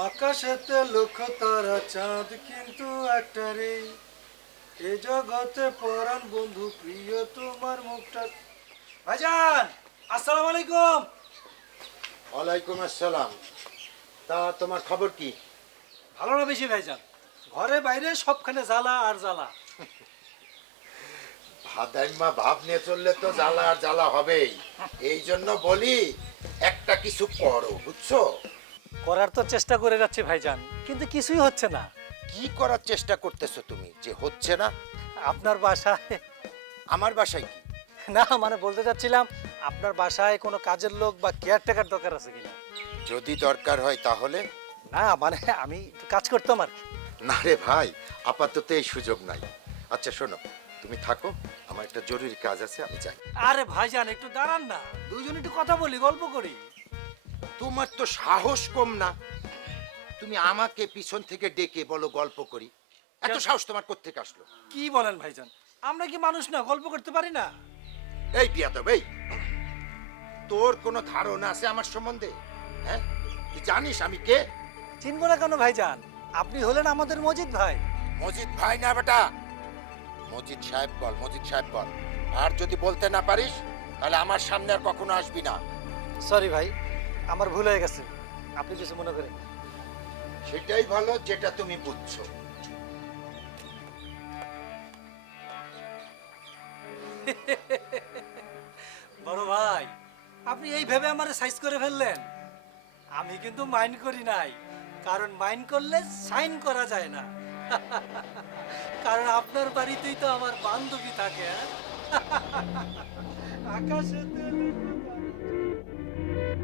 আকাশেতে লক্ষ তারা চাঁদ কিন্তু একটা রে, এ জগতে পরাণ বন্ধু প্রিয় তোমার মুখটা। ভাইজান, আসসালামু আলাইকুম। ওয়ালাইকুম আসসালাম। তা তোমার খবর কি? ভালো না বেশি ভাইজান? ঘরে বাইরে সবখানে জ্বালা আর জ্বালা। ভাদাইমা ভাব নিয়ে চললে তো জ্বালা আর জ্বালা হবেই। এই জন্য বলি একটা কিছু করো, বুঝছো? করার তো চেষ্টা করে যাচ্ছি ভাইজান, কিন্তু কিছুই হচ্ছে না। কি করার চেষ্টা করতেছো তুমি যে হচ্ছে না? আপনার বাসায় আমার বাসায় কি? না, মানে বলতে চাচ্ছিলাম আপনার বাসায় কোনো কাজের লোক বা কেয়ারটেকার দরকার আছে কিনা। যদি দরকার হয় তাহলে? না মানে আমি একটু কাজ করতাম আর কি। না রে ভাই, আপাতত এই সুযোগ নাই। আচ্ছা শোনো, তুমি থাকো, আমার একটা জরুরি কাজ আছে, আমি যাই। আরে ভাইজান একটু দাঁড়ান না, দুইজন একটু কথা বলি, গল্প করি। তোমার তো সাহস কম না, তুমি আমাকে পিছন থেকে ডেকে বলো গল্প করি। এত সাহস তোমার কোত্থেকে আসলো? কি বলেন ভাইজান, আমরা কি মানুষ না গল্প করতে পারি না? এই বিয়াদব, এই তোর কোনো ধারণা আছে আমার সম্বন্ধে? হ্যাঁ, তুই জানিস আমি কে? চিনবো না কেন ভাইজান, আপনি হলেন আমাদের মজিদ ভাই। মজিদ ভাই না বেটা, মজিদ সাহেব বল, মজিদ সাহেব বল। আর যদি বলতে না পারিস তাহলে আমার সামনে আর কখনো আসবি না। সরি ভাই, আমার ভুল হয়ে গেছে, আপনি কিছু মনে করেন। সেটাই ভালো যেটা তুমি বুঝছো। বড় ভাই, আপনি এই ভেবে আমার সাইজ করে ফেললেন। আমি কিন্তু মাইন্ড করি নাই, কারণ মাইন্ড করলে সাইন করা যায় না। কারণ আপনার বাড়িতেই তো আমার বান্ধবী থাকে। আকাশেতে